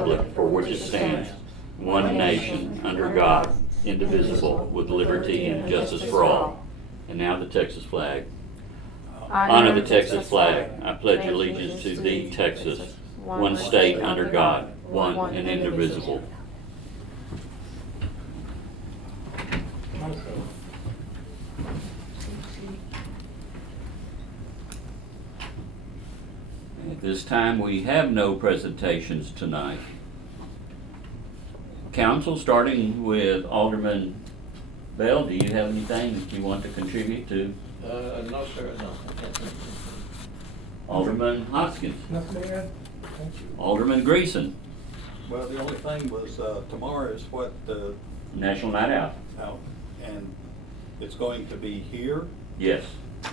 republic for which it stands, one nation, under God, indivisible, with liberty and justice for all. And now the Texas flag. Honor the Texas flag. I pledge allegiance to thee, Texas, one state under God, one and indivisible. At this time, we have no presentations tonight. Council, starting with Alderman Bell, do you have anything you want to contribute to? No, sir, no. Alderman Hoskins. Nothing to add? Thank you. Alderman Greason. Well, the only thing was, tomorrow is what, National Night Out. out, and it's going to be here, Yes.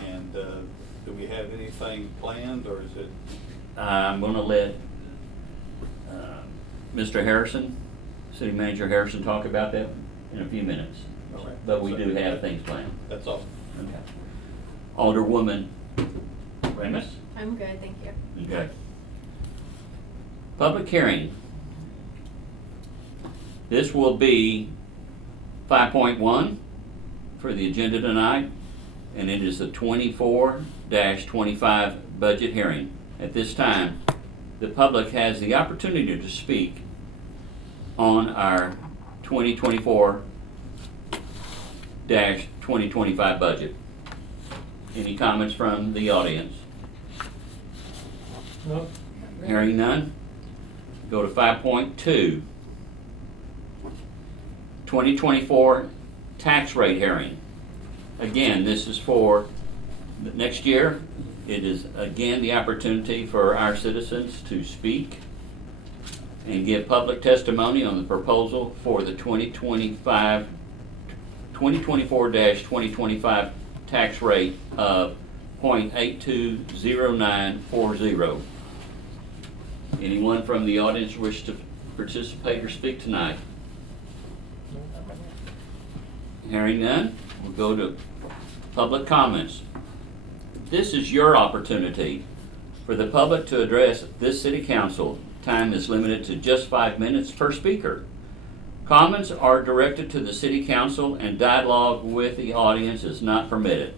and, do we have anything planned, or is it? I'm going to let Mr. Harrison, City Manager Harrison, talk about that in a few minutes. Okay. But we do have things planned. That's all. Okay. Alderwoman Ramus. I'm good, thank you. Okay. Public hearing. This will be 5.1 for the agenda tonight, and it is the 24-25 budget hearing. At this time, the public has the opportunity to speak on our 2024-2025 budget. Any comments from the audience? No? Hearing none, go to 5.2. 2024 tax rate hearing. Again, this is for the next year. It is again the opportunity for our citizens to speak and give public testimony on the proposal for the 2024-2025 tax rate of 0.820940. Anyone from the audience wish to participate or speak tonight? Hearing none, we'll go to public comments. This is your opportunity for the public to address this city council. Time is limited to just 5 minutes per speaker. Comments are directed to the city council, and dialogue with the audience is not permitted.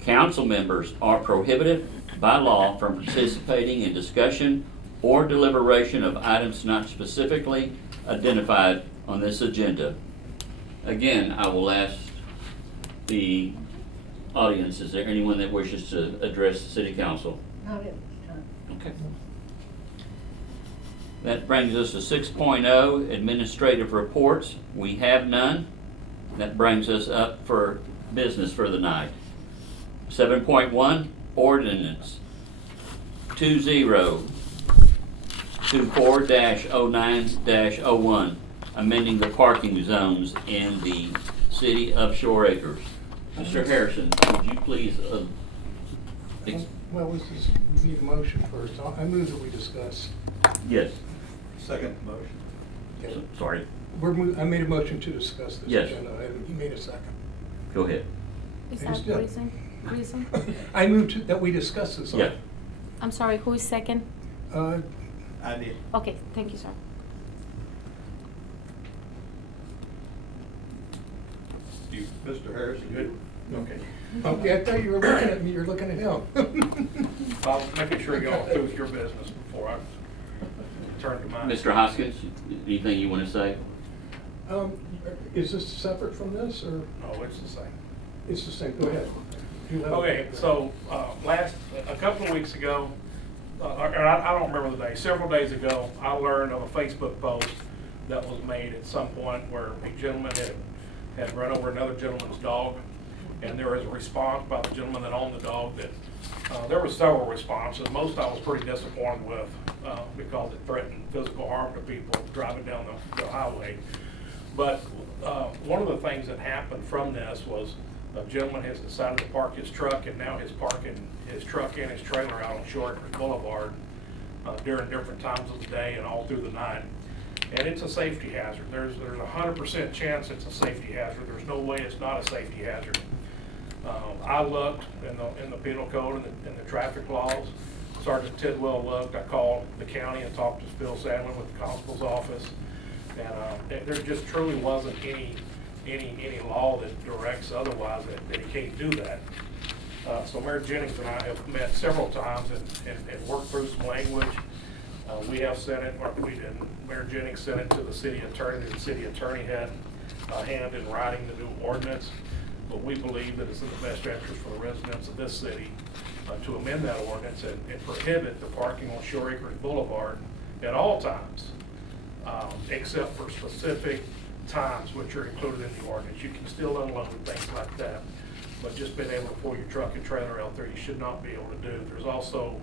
Council members are prohibited by law from participating in discussion or deliberation of items not specifically identified on this agenda. Again, I will ask the audience, is there anyone that wishes to address the city council? Not at this time. Okay. That brings us to 6.0, administrative reports. We have none. That brings us up for business for the night. 7.1, ordinance 2024-09-01, amending the parking zones in the city of Shoreacres. Mr. Harrison, would you please Well, we need a motion first. I move that we discuss. yes, Second motion. Okay. sorry, I made a motion to discuss this Yes. agenda item. You made a second. go ahead. Is I that just did. reason? I moved that we discuss this. Yeah. I'm sorry, who is second? Uh, I did. Okay, thank you, sir. You, Mr. Harrison, good? Okay. okay, I thought you were looking at me. You're looking at him. I was making sure you all through with your business before I turn to mine. Mr. Hoskins, anything you want to say? Is this separate from this, or No, it's the same. it's the same? Go ahead. You have- Okay, so, a couple of weeks ago, or I don't remember the day, several days ago, I learned of a Facebook post that was made at some point where a gentleman had run over another gentleman's dog, and there was a response by the gentleman that owned the dog that, there were several responses. Most I was pretty disappointed with, because it threatened physical harm to people driving down the highway. But, one of the things that happened from this was a gentleman has decided to park his truck, and now he's parking his truck and his trailer out on Shoreacres Boulevard during different times of the day and all through the night. And it's a safety hazard. There's 100% chance it's a safety hazard. There's no way it's not a safety hazard. I looked in the penal code and the traffic laws. Sergeant Tidwell looked. I called the county and talked to Phil Sandlin with the constable's office. And there just truly wasn't any law that directs otherwise that he can't do that. So Mayor Jennings and I have met several times and worked through some language. We have sent it, or we did, Mayor Jennings sent it to the city attorney. The city attorney had a hand in writing the new ordinance. But we believe that it's in the best interest for the residents of this city to amend that ordinance and prohibit the parking on Shoreacres Boulevard at all times, except for specific times which are included in the ordinance. You can still unload things like that, but just being able to pull your truck and trailer out there, you should not be able to do. There's also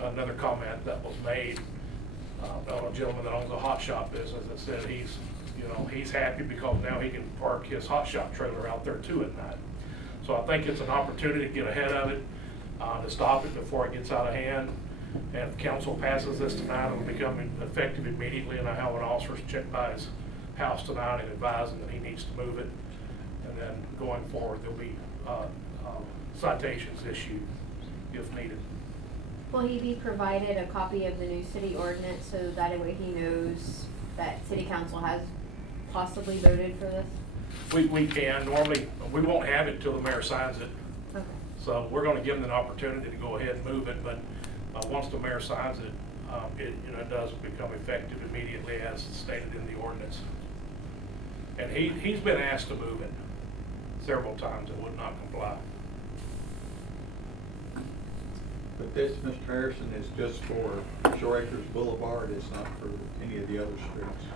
another comment that was made on a gentleman that owns a hot shop business that said he's happy because now he can park his hot shop trailer out there too at night. So I think it's an opportunity to get ahead of it, to stop it before it gets out of hand. And if council passes this tonight, it'll become effective immediately, and I have an officer check by his house tonight and advise him that he needs to move it. And then going forward, there'll be citations issued if needed. Will he be provided a copy of the new city ordinance so that way he knows that city council has possibly voted for this? We can. Normally, we won't have it till the mayor signs it. Okay. So we're gonna give them an opportunity to go ahead and move it, but once the mayor signs it, it does become effective immediately as stated in the ordinance. And he's been asked to move it several times and would not comply. But this, Mr. Harrison, is just for Shoreacres Boulevard, it's not for any of the other streets.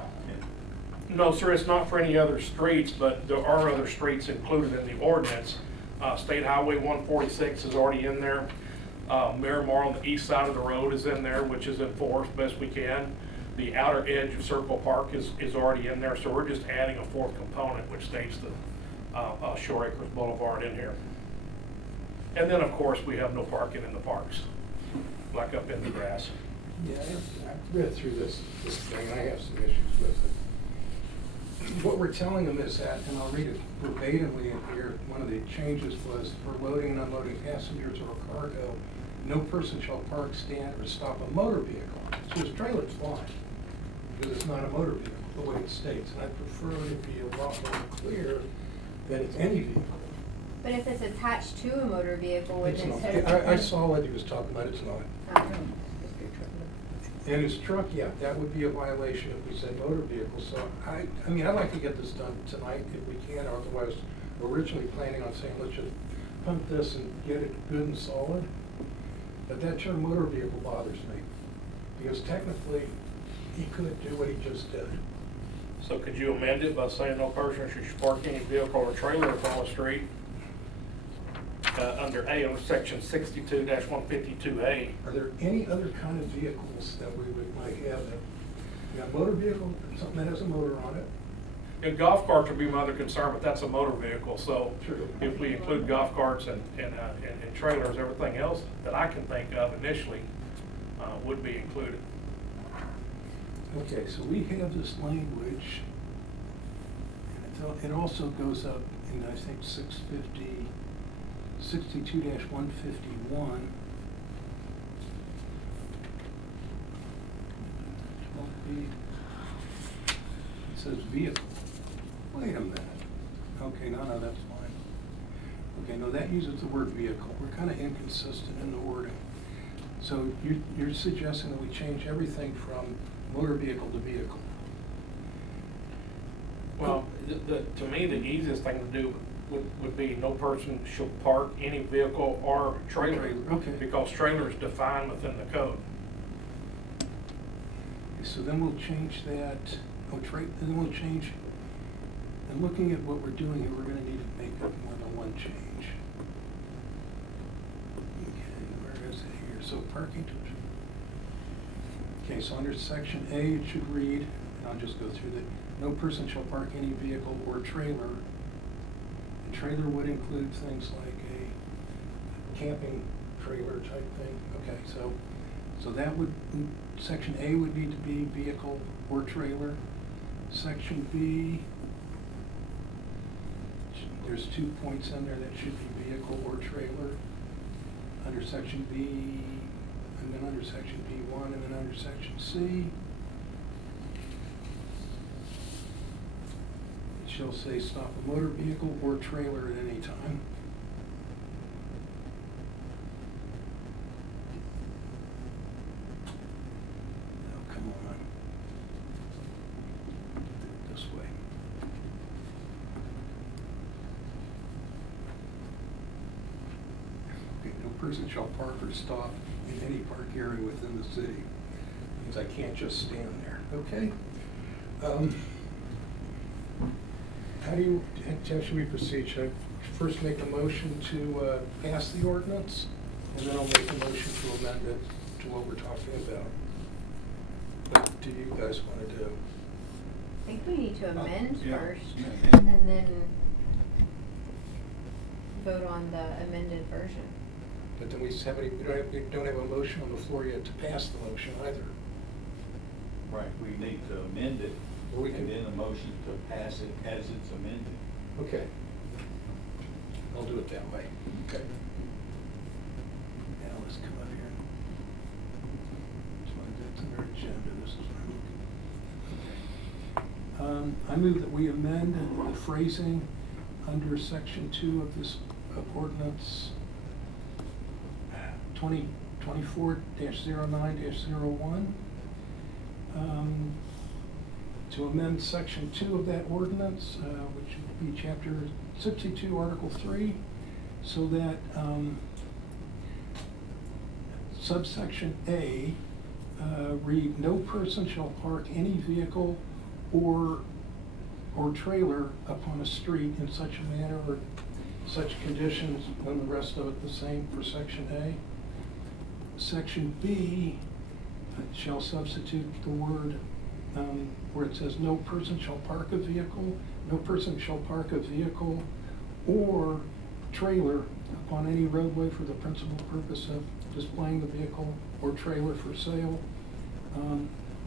No, sir, it's not for any other streets, but there are other streets included in the ordinance. State Highway 146 is already in there. Miramar on the east side of the road is in there, which is enforced best we can. The outer edge of Circle Park is already in there, so we're just adding a fourth component, which states the Shoreacres Boulevard in here. And then, of course, we have no parking in the parks, like up in the grass. Yeah, I've read through this thing, and I have some issues with it. What we're telling them is that, and I'll read it verbatimly in here, one of the changes was for loading and unloading passengers or cargo, no person shall park, stand, or stop a motor vehicle. So his trailer's fine, because it's not a motor vehicle, the way it states. And I prefer it to be a lot more clear that it's any vehicle. But if it's attached to a motor vehicle, It's wouldn't not. it? I saw what he was talking about, it's not. And his truck, yeah, that would be a violation if we said motor vehicle. So I mean, I'd like to get this done tonight if we can, or otherwise, we're originally planning on saying, let's just pump this and get it good and solid. But that term motor vehicle bothers me, because technically, he could do what he just did. So could you amend it by saying no person should park any vehicle or trailer upon the street? Under A, under section 62-152A. Are there any other kind of vehicles that we would might have? You got motor vehicle, something that has a motor on it? And golf carts would be my other concern, but that's a motor vehicle, so True. if we include golf carts and trailers, everything else that I can think of initially would be included. Okay, so we have this language, and it also goes up in, I think, 62-151. It says vehicle. Wait a minute. Okay, no, that's fine. Okay, no, that uses the word vehicle. We're kind of inconsistent in the wording. So you're suggesting that we change everything from motor vehicle to vehicle? Well, to me, the easiest thing to do would be no person shall park any vehicle or trailer. Okay. Because trailer is defined within the code. Okay, so then we'll change that, then we'll change, and looking at what we're doing here, we're gonna need to make up more than one change. Okay, where is it here? So parking to, okay, so under section A, it should read, and I'll just go through that, no person shall park any vehicle or trailer. And trailer would include things like a camping trailer type thing. Okay, so that would, section A would need to be vehicle or trailer. Section B, there's 2 points in there that should be vehicle or trailer. Under section B, and then under section B1, and then under section C, it shall say stop a motor vehicle or trailer at any time. Oh, come on. Do it this way. Okay, no person shall park or stop in any park area within the city. Means I can't just stand there, okay? How should we proceed? Should I first make a motion to pass the ordinance? And then I'll make a motion to amend it to what we're talking about. What do you guys want to do? I think we need to amend yeah. first, Yeah. and then vote on the amended version. But then we don't have a motion on the floor yet to pass the motion either. Right, we need to amend it, Well, we can- and then a motion to pass it as it's amended. Okay. I'll do it that way. Okay. Now let's come up here. That's on our agenda. This is what I'm looking. Okay. I move that we amend the phrasing under section 2 of this ordinance 2024-09-01. To amend section 2 of that ordinance, which would be chapter 62, article 3, so that subsection A read, no person shall park any vehicle or trailer upon a street in such a manner or such conditions, and the rest of it the same for section A. Section B shall substitute the word where it says no person shall park a vehicle, no person shall park a vehicle or trailer upon any roadway for the principal purpose of displaying the vehicle or trailer for sale,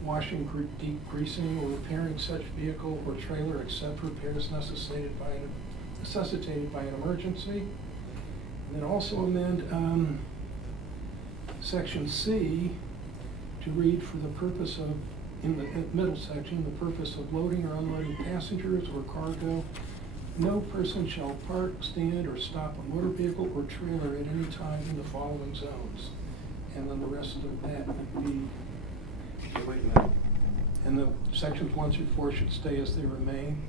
washing, degreasing, or repairing such vehicle or trailer except repairs necessitated by an emergency. And then also amend section C to read for the purpose of, in the middle section, the purpose of loading or unloading passengers or cargo, no person shall park, stand, or stop a motor vehicle or trailer at any time in the following zones. And then the rest of that would be, okay, wait a minute. And the sections 1 through 4 should stay as they remain.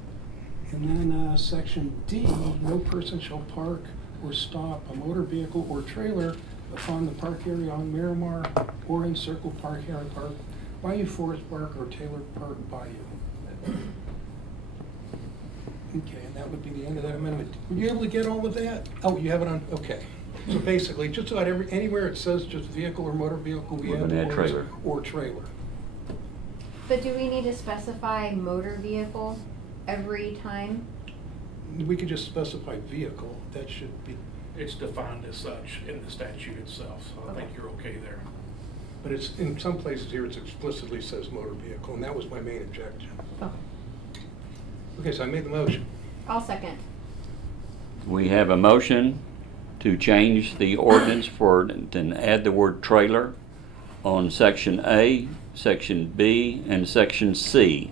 And then section D, no person shall park or stop a motor vehicle or trailer upon the park area on Miramar or in Circle Park, Heron Park, Bayou Forest Park, or Taylor Park Bayou. Okay, and that would be the end of that amendment. Were you able to get all of that? Oh, you have it on, okay. So basically, just about anywhere it says just vehicle or motor vehicle, we We're have gonna add the words trailer. or trailer. But do we need to specify motor vehicle every time? We could just specify vehicle, that should be, It's defined as such in the statute itself, so I think you're okay there. but it's, in some places here, it explicitly says motor vehicle, and that was my main objection. Okay. Okay, so I made the motion. I'll second. We have a motion to change the ordinance for, to add the word trailer on section A, section B, and section C.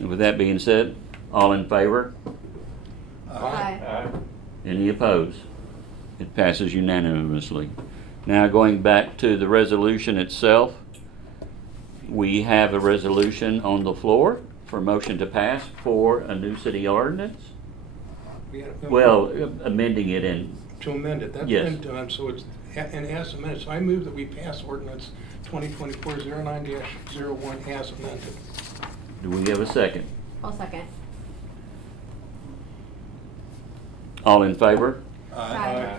With that being said, all in favor? Aye. Any opposed? It passes unanimously. Now going back to the resolution itself, we have a resolution on the floor for motion to pass for a new city ordinance. We had- Well, amending it in, To amend it, that's Yes. been done, so it's, and as amended, so I move that we pass ordinance 2024-09-01 as amended. do we have a second? I'll second. All in favor? Aye.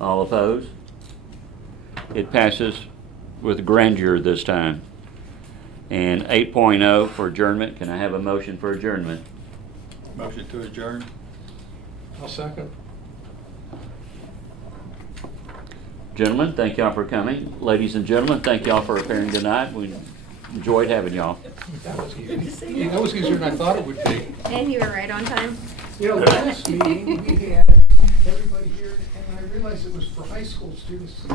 All opposed? It passes with grandeur this time. And 8.0 for adjournment. Can I have a motion for adjournment? Motion to adjourn? I'll second. Gentlemen, thank y'all for coming. Ladies and gentlemen, thank y'all for appearing tonight. We enjoyed having y'all. That was easy. That was easier than I thought it would be. And you were right on time. You know, last meeting, we had everybody here, and I realized it was for high school students.